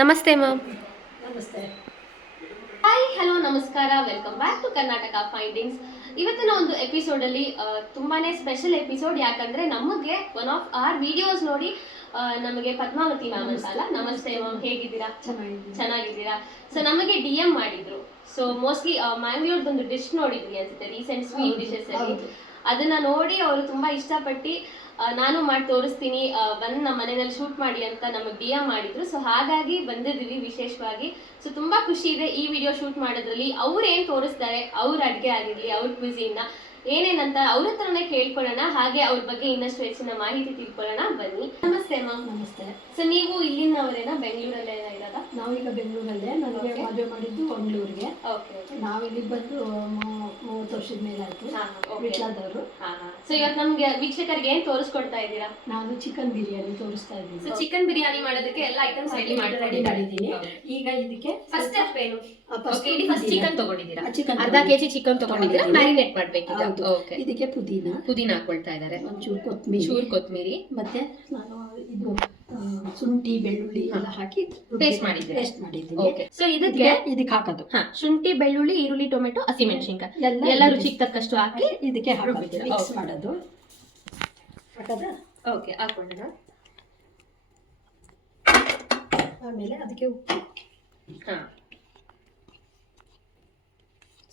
ನಮಸ್ತೆ ಮ್ಯಾಮ್. ನಮಸ್ತೆ. Hi hello ನಮಸ್ಕಾರ. Welcome back to Karnataka findings ಇವತ್ತಿನ ಒಂದು ಎಪಿಸೋಡ್ ಅಲ್ಲಿ ತುಂಬಾನೇ ಸ್ಪೆಷಲ್ ಎಪಿಸೋಡ್ ಯಾಕಂದ್ರೆ ನಮಗೆ ಒನ್ ಆಫ್ ಆರ್ ವಿಡಿಯೋಸ್ ನೋಡಿ ನಮಗೆ ಪದ್ಮಾವತಿ ಮ್ಯಾಮ್ ಅಂತ ಅಲ್ಲ? ನಮಸ್ತೆ ಮ್ಯಾಮ್ ಹೇಗಿದ್ದೀರಾ? ಚೆನ್ನಾಗಿದ್ದೀರಾ? ಸೊ ನಮಗೆ ಡಿ ಎಂ ಮಾಡಿದ್ರು. ಸೊ ಮೋಸ್ಟ್ಲಿ ಮ್ಯಾಂಗ್ಳೂರ್ದೊಂದು ಡಿಶ್ ನೋಡಿದ್ವಿ ಅನ್ಸುತ್ತೆ ರೀಸೆಂಟ್ ಸ್ವೀಟ್ ಡಿಶಸ್ ಅಲ್ಲಿ. ಅದನ್ನ ನೋಡಿ ಅವರು ತುಂಬಾ ಇಷ್ಟಪಟ್ಟು ನಾನು ಮಾಡಿ ತೋರಿಸ್ತೀನಿ ಬಂದು ನಮ್ಮ ಮನೆಯಲ್ಲಿ ಶೂಟ್ ಮಾಡಿ ಅಂತ ನಮಗೆ ಡಿ ಎಂ ಮಾಡಿದ್ರು. ಸೊ ಹಾಗಾಗಿ ಬಂದಿದ್ದೀವಿ ವಿಶೇಷವಾಗಿ. ಸೊ ತುಂಬಾ ಖುಷಿ ಇದೆ ಈ ವಿಡಿಯೋ ಶೂಟ್ ಮಾಡೋದ್ರಲ್ಲಿ. ಅವ್ರು ಏನು ತೋರಿಸ್ತಾರೆ? ಅವ್ರ ಅಡುಗೆ ಆಗಿರಲಿ, ಅವ್ರ ಕ್ವಿಸಿನ ಏನೇನಂತ ಅವ್ರ ಹತ್ರನೇ ಕೇಳ್ಕೊಳ್ಳೋಣ ಹಾಗೆ ಅವ್ರ ಬಗ್ಗೆ ಇನ್ನಷ್ಟು ಹೆಚ್ಚಿನ ಮಾಹಿತಿ ತಿಳ್ಕೊಳ್ಳೋಣ. ಬನ್ನಿ. ನಮಸ್ತೆ ಮ್ಯಾಮ್. ನಮಸ್ತೆ. ಸೊ ನೀವು ಇಲ್ಲಿನವರೇನಾ? ಬೆಂಗಳೂರಲ್ಲೇ ಇರೋದಾ? ನಾವೀಗ ಬೆಂಗಳೂರಲ್ಲೇ. ನನಗೆ Okay. ಮದುವೆ ಮಾಡಿದ್ದು ಮಂಗಳೂರಿಗೆ ಓಕೆ ನಾವು ಇಲ್ಲಿಗೆ ಬಂದು ಮೂ- ಮೂವತ್ತು ವರ್ಷದ ಮೇಲೆ ಆಯ್ತು. ವಿಟ್ಲಾದವರು. ಸೊ ಇವತ್ತು ನಮ್ಗೆ ವೀಕ್ಷಕರಿಗೆ ಏನ್ ತೋರಿಸ್ಕೊಡ್ತಾ ಇದ್ದೀರಾ? ನಾನು ಚಿಕನ್ ಬಿರಿಯಾನಿ ತೋರಿಸ್ತಾ ಸೊ ಇದ್ದೀನಿ ಚಿಕನ್ ಬಿರಿಯಾನಿ ಮಾಡೋದಕ್ಕೆ ಎಲ್ಲ ಐಟಮ್ಸ್ ರೆಡಿ ಮಾಡಿ ರೆಡಿ ಮಾಡಿದ್ದೀನಿ. ಈಗ ಇದಕ್ಕೆ ಫಸ್ಟ್ ಸ್ಟೆಪ್ ಏನು? ಫಸ್ಟ್ ಚಿಕನ್ ತಗೊಂಡಿದ್ದೀರಾ? ಆ, ಅರ್ಧ. ಕೆಜಿ ಚಿಕನ್ ತಗೊಂಡಿದ್ದೀರಾ. ಮ್ಯಾರಿನೇಟ್ ಮಾಡ್ಬೇಕಿತ್ತು ಓಕೆ ಇದಕ್ಕೆ ಪುದೀನ. ಪುದೀನ ಹಾಕೊಳ್ತಾ ಇದ್ದಾರೆ. ಒಂಚೂರು ಕೊತ್ತಂಬರಿ ಚೂರು ಕೊತ್ತಂಬರಿ ಮತ್ತೆ ನಾನು ಇದು ಶುಂಠಿ ಬೆಳ್ಳುಳ್ಳಿ ಎಲ್ಲ ಹಾಕಿ ಟೇಸ್ಟ್ ಮಾಡಿದ್ದೀರಾ? ಪೇಸ್ಟ್ ಮಾಡಿದ್ದೀನಿ. ಓಕೆ ಸೊ ಇದಕ್ಕೆ ಇದಕ್ಕೆ ಹಾಕೋದು. ಹಾ ಶುಂಠಿ ಬೆಳ್ಳುಳ್ಳಿ ಈರುಳ್ಳಿ ಟೊಮೆಟೊ ಹಸಿಮೆಣಸಿನ್ಕಾಯಿ ಎಲ್ಲ ಎಲ್ಲ ರುಚಿಗೆ ತಕ್ಕಷ್ಟು ಹಾಕಿ ಇದಕ್ಕೆ ಹಾಕೋದು. ಮಿಕ್ಸ್ ಮಾಡೋದು. ಹಾಕದ? ಓಕೆ ಹಾಕೊಂಡ ಆಮೇಲೆ ಅದಕ್ಕೆ ಉಪ್ಪು. ಹಾ.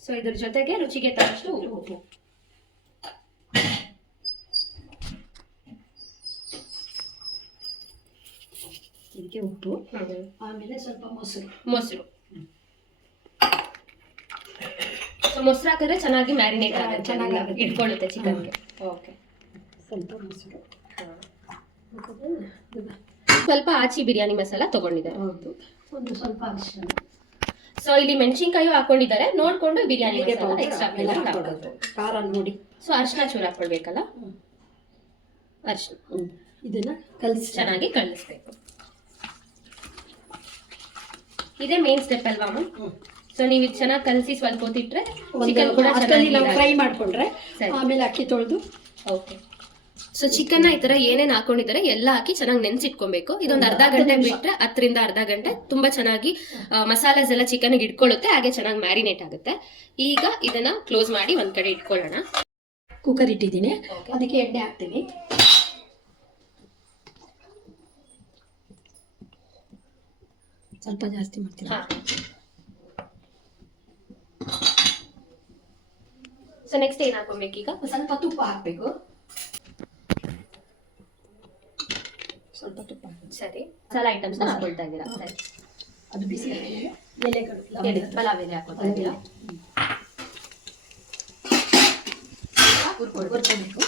ಸೊ ಇದ್ರ ಜೊತೆಗೆ ರುಚಿಗೆ ತಕ್ಕಷ್ಟು ಉಪ್ಪು. ಉಪ್ಪು ಇದಕ್ಕೆ ಉಪ್ಪು ಆಮೇಲೆ ಸ್ವಲ್ಪ ಮೊಸರು. ಮೊಸರು. ಸೊ ಮೊಸರು ಹಾಕಿದ್ರೆ ಚೆನ್ನಾಗಿ ಮ್ಯಾರಿನೇಟ್ ಆಗುತ್ತೆ ಚೆನ್ನಾಗಿ ಇಟ್ಕೊಳ್ಳುತ್ತೆ ಚಿಕನ್ಗೆ. ಓಕೆ. ಸ್ವಲ್ಪ ಮೊಸರು. ಸ್ವಲ್ಪ ಆಚಿ ಬಿರಿಯಾನಿ ಮಸಾಲ ತಗೊಂಡಿದ್ದೆ ಹೌದು. ಒಂದು ಸ್ವಲ್ಪ ಅರಿಶಿನ ಸೊ ಇಲ್ಲಿ ಮೆಣಸಿನ್ಕಾಯಿ ಹಾಕೊಂಡಿದ್ದಾರೆ. ನೋಡ್ಕೊಂಡು ಬಿರಿಯಾನಿ ಎಕ್ಸ್ಟ್ರಾ ಖಾರ ನೋಡಿ. ಸೊ ಅರ್ಶಿನ ಚೂರು ಹಾಕೊಳ್ಬೇಕಲ್ಲ ಅರ್ಶನ. ಇದನ್ನ ಕಲಸಿ ಚೆನ್ನಾಗಿ ಕಲಿಸ್ಬೇಕು. ಇದೇ ಮೇನ್ ಸ್ಟೆಪ್ ಅಲ್ವಾ ಮ್ಯಾಮ್ ಸೊ ನೀವು ಇದು ಚೆನ್ನಾಗಿ ಕಲಸಿ ಸ್ವಲ್ಪ ಹೊತ್ತಿಟ್ರೆ ಚಿಕನ್ ಕೂಡ ಚೆನ್ನಾಗಿ ಫ್ರೈ ಮಾಡ್ಕೊಂಡ್ರೆ ಆಮೇಲೆ ಅಕ್ಕಿ ತೊಳೆದು ಓಕೆ ಸೊ ಚಿಕನ್ ಈ ತರ ಏನೇನ್ ಹಾಕೊಂಡಿದ್ದಾರೆ ಎಲ್ಲ ಹಾಕಿ ಚೆನ್ನಾಗಿ ನೆನ್ಸಿಟ್ಕೊಬೇಕು. ಇದೊಂದು ಅರ್ಧ ಗಂಟೆ ಬಿಟ್ಟರೆ ಬಿಟ್ರೆ ಹತ್ತರಿಂದ ಅರ್ಧ ಗಂಟೆ ತುಂಬಾ ಚೆನ್ನಾಗಿ ಮಸಾಲೆಸ್ ಎಲ್ಲ ಚಿಕನ್ ಇಟ್ಕೊಳ್ಳುತ್ತೆ ಹಾಗೆ ಚೆನ್ನಾಗಿ ಮ್ಯಾರಿನೇಟ್ ಆಗುತ್ತೆ. ಈಗ ಇದನ್ನ ಕ್ಲೋಸ್ ಮಾಡಿ ಒಂದ್ ಕಡೆ ಇಟ್ಕೊಳ್ಳೋಣ. ಕುಕ್ಕರ್ ಇಟ್ಟಿದ್ದೀನಿ. ಅದಕ್ಕೆ ಎಣ್ಣೆ ಹಾಕ್ತೀನಿ. ಸ್ವಲ್ಪ ಜಾಸ್ತಿ ಮಾಡ್ತೀನಿ. ಸೊ ನೆಕ್ಸ್ಟ್ ಏನ್ ಹಾಕೊಬೇಕು ಈಗ ಸ್ವಲ್ಪ ತುಪ್ಪ ಹಾಕಬೇಕು. ಸ್ವಲ್ಪ ತುಪ್ಪ ಸರಿ. ಮಸಾಲ ಐಟಮ್ಸ್ ಹಾಕೊಳ್ತಾ ಇದ್ದೀರಾ? ಸರಿ. ಅದು ಬಿಸಿ ಎಲೆಗಳು ಎಲೆ, ಲವಂಗ. ಪಲಾವ್ ಎಲೆ ಹಾಕೊಳ್ತಾ ಇದ್ದೀರಾ. ಹುರ್ಕೊಳ್ಬೇಕು.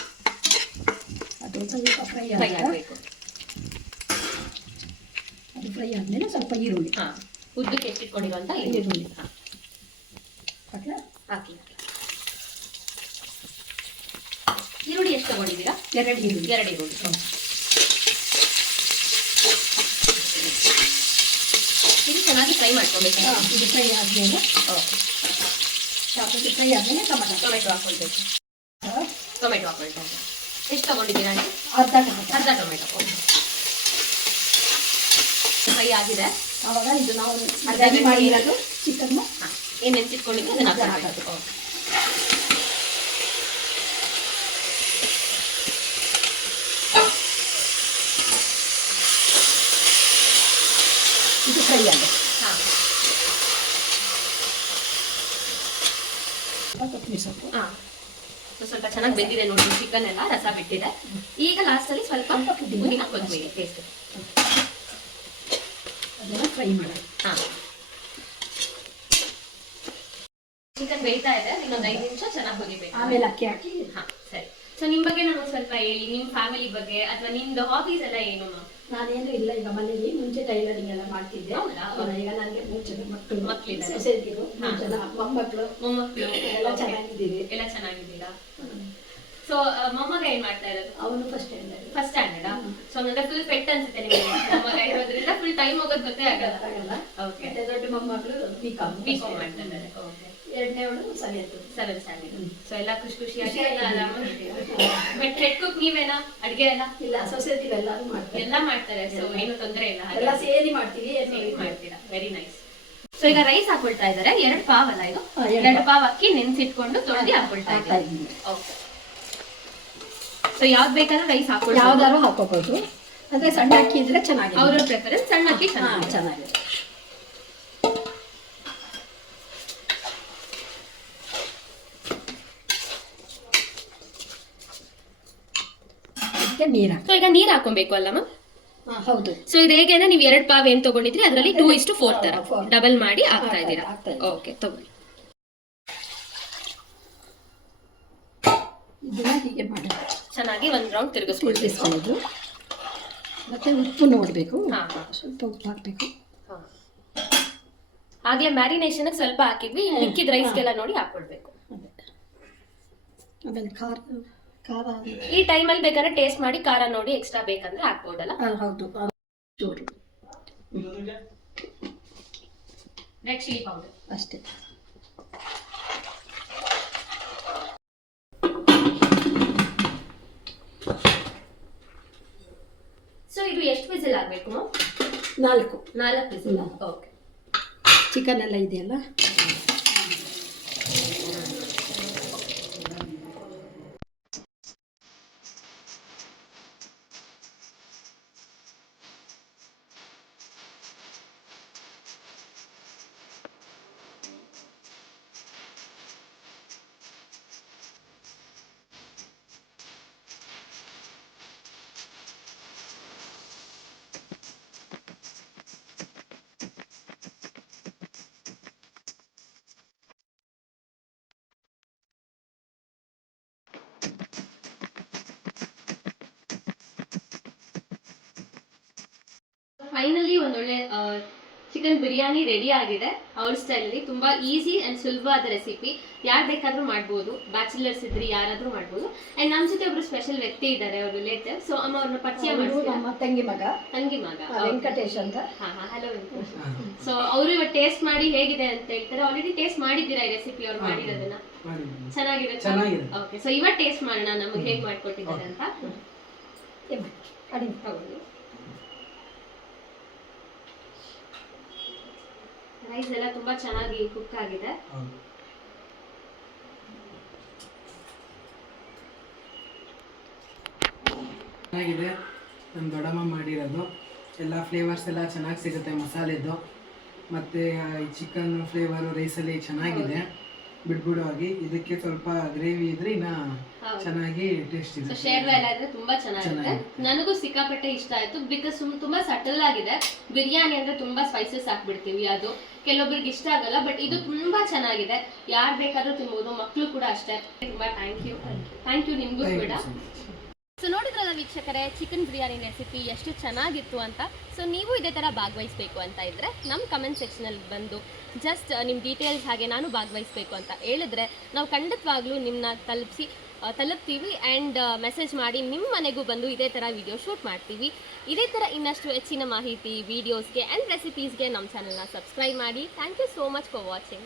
ಅದು ಸ್ವಲ್ಪ ಫ್ರೈ ಫ್ರೈ ಆದಾಗ ಅದು ಫ್ರೈ ಆದಮೇಲೆ ಸ್ವಲ್ಪ ಈರುಳ್ಳಿ. ಹಾ. ಉದ್ದಕ್ಕೆ ಎಷ್ಟಿಟ್ಕೊಂಡಿರುವಂತ ಈರುಳ್ಳಿ. ಅಂತ ಹಾ, ಹಾಕ್ಲಾ? ಹಾಕಿ ಈರುಳ್ಳಿ ಎಷ್ಟು ತಗೊಂಡಿದ್ದೀರಾ? ಎರಡು ಈರುಳ್ಳಿ. ಎರಡು ಈರುಳ್ಳಿ ಇದು ಚೆನ್ನಾಗಿ ಫ್ರೈ ಮಾಡ್ಕೋಬೇಕು. ಇದು ಫ್ರೈ ಆದಮೇಲೆ ಸಾಕು ಫ್ರೈ ಆದಮೇಲೆ ಟೊಮೆಟೊ ಟೊಮೆಟೊ ಹಾಕೊಳ್ಬೇಕು ಟೊಮೆಟೊ ಇದ್ದೀನಿ. ಎಷ್ಟು ತೊಗೊಂಡಿದ್ದೀರಾ ಅರ್ಧ ಟೊಮೆಟೊ. ಅರ್ಧ ಟೊಮೆಟೊ. ಫ್ರೈ ಆಗಿದೆ. ಆವಾಗ ಇದು ನಾವು ಅದಾಗಿ ಮಾಡಿರೋದು ಚಿಕನ್ ಹಾಂ ಏನು ನೆನ್ಸಿಟ್ಕೊಂಡಿದ್ದು ಅದನ್ನು ಓಕೆ. ಇದು ಫ್ರೈ ಆಗಿದೆ ಹಾಂ ಕೊತ್ತಂಬರಿ ಸೊಪ್ಪು ಹಾಂ. ಸ್ವಲ್ಪ ಚೆನ್ನಾಗಿ ಬೆಂದಿದೆ ನೋಡಿ ಚಿಕನ್ ಎಲ್ಲ ರಸ ಬಿಟ್ಟಿದೆ. ಈಗ ಲಾಸ್ಟಲ್ಲಿ ಸ್ವಲ್ಪ. ಪುದೀನ ಕೊತ್ತಂಬರಿ ಟೇಸ್ಟ್ ಅದನ್ನು ಫ್ರೈ ಮಾಡೋಣ. ಹಾಂ. ಚಿಕನ್ ಬೇಯ್ತಾ ಇದೆ ಇನ್ನೊಂದು ಐದು ನಿಮಿಷ ಚೆನ್ನಾಗಿ ಹೊಗಿಬೇಕು ಆಮೇಲೆ ಅಕ್ಕಿ ಹಾಕಿ. ಹಾ. ನಿಮ್ ಬಗ್ಗೆ ನಾನು ಸ್ವಲ್ಪ ಹೇಳಿ ನಿಮ್ ಫ್ಯಾಮಿಲಿ ಬಗ್ಗೆ ಅಥವಾ ನಿಮ್ದು ಹಾಬೀಸ್ ಎಲ್ಲ ಏನು ma'am? ನಾನೇನು ಇಲ್ಲ ಈಗ ಮನೇಲಿ ಮುಂಚೆ ಟೈಲರಿಂಗ್ ಎಲ್ಲ ಮಾಡ್ತಿದ್ದೆ. ಹೌದಾ? ಈಗ ನನಗೆ ಮೂರು ಜನ ಮಕ್ಕಳು. ಮಕ್ಳಿದ್ದಾರೆ. ಮೂರು ಜನ ಮೊಮ್ಮಕ್ಕಳು. ಮೊಮ್ಮಕ್ಕಳು. ಎಲ್ಲ ಚೆನ್ನಾಗಿದ್ದೀವಿ. ಎಲ್ಲ ಚೆನ್ನಾಗಿದ್ದೀರಾ? ಸೊ ಮೊಮ್ಮಗ ಏನ್ ಮಾಡ್ತಾ ಇರೋದು? ಅವನು first standard first standard so ಅಂದ್ರೆ ಫುಲ್ ಪೆಟ್ ಅನ್ಸುತ್ತೆ ನಿಮಗೆ. ಮೊಮ್ಮಗ ಇರೋದ್ರಿಂದ ಫುಲ್ ಟೈಮ್ ಹೋಗೋದು ಗೊತ್ತೇ ಆಗಲ್ಲ. ಆಗಲ್ಲ ಮತ್ತೆ ದೊಡ್ಡ ಮೊಮ್ಮಕ್ಕಳು ಬಿ ಕಾಮ್ ಬಿ ಕಾಮ್ ಮಾಡ್ತಾ ಇದ್ದಾರೆ ಓಕೆ ಎರಡನೇ ಅವಳು ಸರಿಯಾಯ್ತು ಸೆವೆನ್ ಸ್ಟ್ಯಾಂಡರ್ಡ್ ಸೊ ಎಲ್ಲ ಖುಷಿ ಖುಷಿಯಾಗಿ ಬಟ್ ಹೆಡ್ ಕುಕ್ ನೀವೇನಾ? ಅಡ್ಗೆ ಎಲ್ಲ ಇಲ್ಲ ಸೊಸೈಟಿ ಎಲ್ಲರೂ ಮಾಡ್ತಾರೆ. ಎಲ್ಲ ಮಾಡ್ತಾರೆ ಸೊ ಏನು ತೊಂದರೆ ಇಲ್ಲ ಎಲ್ಲ ಸೇರಿ ಮಾಡ್ತೀವಿ ಸೇರಿ ಮಾಡ್ತೀರಾ? ವೆರಿ ನೈಸ್ ಸೊ ಈಗ ರೈಸ್ ಹಾಕೊಳ್ತಾ ಇದಾರೆ ಎರಡು ಪಾವ್ ಅಲ್ಲ ಇದು? ಎರಡು ಪಾವ್. ಅಕ್ಕಿ ನೆನ್ಸಿಟ್ಕೊಂಡು ತೊಳೆದು ಹಾಕೊಳ್ತಾ ಇದ್ದಾರೆ? ಓಕೆ ಸೊ ಯಾವ್ದು ಬೇಕಾದ್ರೂ ರೈಸ್ ಹಾಕೊಳ್ಳಿ ಯಾವ್ದಾದ್ರು ಹಾಕೋಬಹುದು ಅಂದ್ರೆ ಸಣ್ಣ ಅಕ್ಕಿ ಇದ್ರೆ ಚೆನ್ನಾಗಿ ಅವ್ರ ಪ್ರಿಫರೆನ್ಸ್ ಸಣ್ಣ ಅಕ್ಕಿ ಹಾ ಚೆನ್ನಾಗಿ ಚೆನ್ನಾಗಿದೆ ಅದಕ್ಕೆ ನೀರು ಹಾಕಿ ಸೊ ಈಗ ನೀರು ಹಾಕೊಬೇಕು ಅಲ್ಲಮ್ಮ ಹೌದು. ಸೊ ಇದು ಹೇಗೆ ಅಂದ್ರೆ ನೀವು ಎರಡು ಪಾವ್ ಏನ್ ತಗೊಂಡಿದ್ರಿ ಅದರಲ್ಲಿ ಟೂ ಇಷ್ಟು ಫೋರ್ ತರ. ಡಬಲ್ ಮಾಡಿ ಹಾಕ್ತಾ ಇದ್ದೀರಾ? ಓಕೆ ತಗೊಳ್ಳಿ. ಇದನ್ನ ಹೀಗೆ ಮಾಡಿ. ಚೆನ್ನಾಗಿ ಒಂದ್ ರೌಂಡ್ ತಿರುಗಿಸ್ಕೊಳ್ಳೋದು. ಮತ್ತೆ ಉಪ್ಪು ನೋಡಬೇಕು. ಸ್ವಲ್ಪ ಉಪ್ಪು ಹಾಕಬೇಕು. ಆಗ್ಲೇ ಮ್ಯಾರಿನೇಷನ್ ಸ್ವಲ್ಪ ಹಾಕಿದ್ವಿ ಮಿಕ್ಕಿದ ರೈಸ್ಗೆಲ್ಲ ನೋಡಿ ಹಾಕೊಳ್ಬೇಕು. ಆಮೇಲೆ ಖಾರ ಖಾರ ಈ ಟೈಮಲ್ಲಿ ಬೇಕಾದ್ರೆ ಟೇಸ್ಟ್ ಮಾಡಿ ಖಾರ ನೋಡಿ ಎಕ್ಸ್ಟ್ರಾ ಬೇಕಂದ್ರೆ ಹಾಕ್ಬೋದಲ್ಲ? ಆ, ಹೌದು. ಆ, ಚೂರು. ರೆಡ್ ಚಿಲ್ಲಿ ಪೌಡರ್ ಅಷ್ಟೇ. ಸೊ ಇದು ಎಷ್ಟು ವಿಸಿಲ್ ಆಗಬೇಕು? ನಾಲ್ಕು. ನಾಲ್ಕು ವಿಸಿಲ್. ಓಕೆ ಚಿಕನ್ ಎಲ್ಲ ಇದೆಯಲ್ಲ? ಫೈನಲಿ ಒಂದೊಳ್ಳೆ ಚಿಕನ್ ಬಿರಿಯಾನಿ ರೆಡಿ ಆಗಿದೆ. ಅವ್ರ ಸ್ಟೈಲಲ್ಲಿ ತುಂಬ ಈಸಿ ಅಂಡ್ ಸುಲಭವಾದ ರೆಸಿಪಿ ಯಾರು ಬೇಕಾದರೂ ಮಾಡ್ಬೋದು. ಬ್ಯಾಚುಲರ್ಸ್ ಇದ್ರೆ ಯಾರಾದರೂ ಮಾಡ್ಬೋದು. ಆ್ಯಂಡ್ ನಮ್ಮ ಜೊತೆ ಒಬ್ರು ಸ್ಪೆಷಲ್ ವ್ಯಕ್ತಿ ಇದ್ದಾರೆ ಅವರು ರಿಲೇಟಿವ್ ಸೊ ಅಮ್ಮ ಅವ್ರನ್ನ ಪರಿಚಯ ಮಾಡಿ ನಮ್ಮ ತಂಗಿ ಮಗ. ತಂಗಿ ಮಗ. ವೆಂಕಟೇಶ್ ಅಂತ. ಹಾ ಹಾ. ಹಲೋ ಸೊ ಅವರು ಇವಾಗ ಟೇಸ್ಟ್ ಮಾಡಿ ಹೇಗಿದೆ ಅಂತ ಹೇಳ್ತಾರೆ. ಆಲ್ರೆಡಿ ಟೇಸ್ಟ್ ಮಾಡಿದ್ದೀರಾ ಈ ರೆಸಿಪಿ ಅವ್ರು ಮಾಡಿರೋದನ್ನ? ಚೆನ್ನಾಗಿದೆ. ಓಕೆ ಸೊ ಇವಾಗ ಟೇಸ್ಟ್ ಮಾಡೋಣ. ನಮಗೆ ಹೇಗೆ ಮಾಡ್ಕೊಟ್ಟಿದ್ದಾರೆ ಅಂತ? ಏ ಮಾಡಿ, ಕಡಿಮೆ ಹೌದು ರೈಸ್ ಎಲ್ಲ ತುಂಬಾ ಚೆನ್ನಾಗಿ ಕುಕ್ ಆಗಿದೆ. ಚೆನ್ನಾಗಿದೆ. ನಮ್ಮ ದೊಡ್ಡಮ್ಮ ಮಾಡಿರೋದು. ಎಲ್ಲ ಫ್ಲೇವರ್ಸ್ ಎಲ್ಲ ಚೆನ್ನಾಗಿ ಸಿಗುತ್ತೆ ಮಸಾಲೆದು. ಮತ್ತು ಈ ಚಿಕನ್ ಫ್ಲೇವರು ರೈಸಲ್ಲಿ ಚೆನ್ನಾಗಿದೆ. ಬಿಡ್ಬಿಡುವಾಗಿ ಇದಕ್ಕೆ ಸ್ವಲ್ಪ ಗ್ರೇವಿ ಇದ್ರೆ ಇನ್ನ ಚೆನ್ನಾಗಿ ಟೇಸ್ಟ್ ಇದೆ ಶೇರ್ವ ಎಲ್ಲ ಇದ್ರೆ ತುಂಬಾ ಚೆನ್ನಾಗಿರುತ್ತೆ. ಚೆನ್ನಾಗಿರುತ್ತೆ. ನನಗೂ ಸಿಕ್ಕಾಪಟ್ಟೆ ಇಷ್ಟ ಆಯ್ತು. ಬಿಕಾಸ್ ತುಂಬಾ ಸಟಲ್ ಆಗಿದೆ. ಬಿರಿಯಾನಿ ಅಂದ್ರೆ ತುಂಬಾ ಸ್ಪೈಸಸ್ ಹಾಕ್ಬಿಡ್ತೀವಿ ಅದು. ಕೆಲವೊಬ್ರಿಗೆ ಇಷ್ಟ ಆಗಲ್ಲ ಬಟ್ ಇದು ತುಂಬಾ ಚೆನ್ನಾಗಿದೆ. ಯಾರು ಬೇಕಾದ್ರೂ ತಿನ್ಬೋದು. ಮಕ್ಕಳು ಕೂಡ ಅಷ್ಟೇ. ತುಂಬಾ ಥ್ಯಾಂಕ್ ಯು ಥ್ಯಾಂಕ್ ಯು ನಿಮ್ಗೂ ಕೂಡ. ಸೊ ನೋಡಿದ್ರಲ್ಲ ವೀಕ್ಷಕರೇ ಚಿಕನ್ ಬಿರಿಯಾನಿ ರೆಸಿಪಿ ಎಷ್ಟು ಚೆನ್ನಾಗಿತ್ತು ಅಂತ? ಸೊ ನೀವು ಇದೇ ಥರ ಭಾಗವಹಿಸಬೇಕು ಅಂತ ಇದ್ದರೆ ನಮ್ಮ ಕಮೆಂಟ್ ಸೆಕ್ಷನಲ್ಲಿ ಬಂದು ಜಸ್ಟ್ ನಿಮ್ಮ ಡೀಟೇಲ್ಸ್ ಹಾಗೆ ನಾನು ಭಾಗವಹಿಸಬೇಕು ಅಂತ ಹೇಳಿದ್ರೆ ನಾವು ಖಂಡಿತವಾಗ್ಲೂ ನಿಮ್ಮನ್ನ ತಲುಪಿಸಿ ತಲುಪ್ತೀವಿ ಆ್ಯಂಡ್ ಮೆಸೇಜ್ ಮಾಡಿ ನಿಮ್ಮ ಮನೆಗೂ ಬಂದು ಇದೇ ಥರ ವಿಡಿಯೋ ಶೂಟ್ ಮಾಡ್ತೀವಿ. ಇದೇ ಥರ ಇನ್ನಷ್ಟು ಹೆಚ್ಚಿನ ಮಾಹಿತಿ ವೀಡಿಯೋಸ್ಗೆ ಆ್ಯಂಡ್ ರೆಸಿಪೀಸ್ಗೆ ನಮ್ಮ ಚಾನಲ್ನ ಸಬ್ಸ್ಕ್ರೈಬ್ ಮಾಡಿ. Thank you so much for watching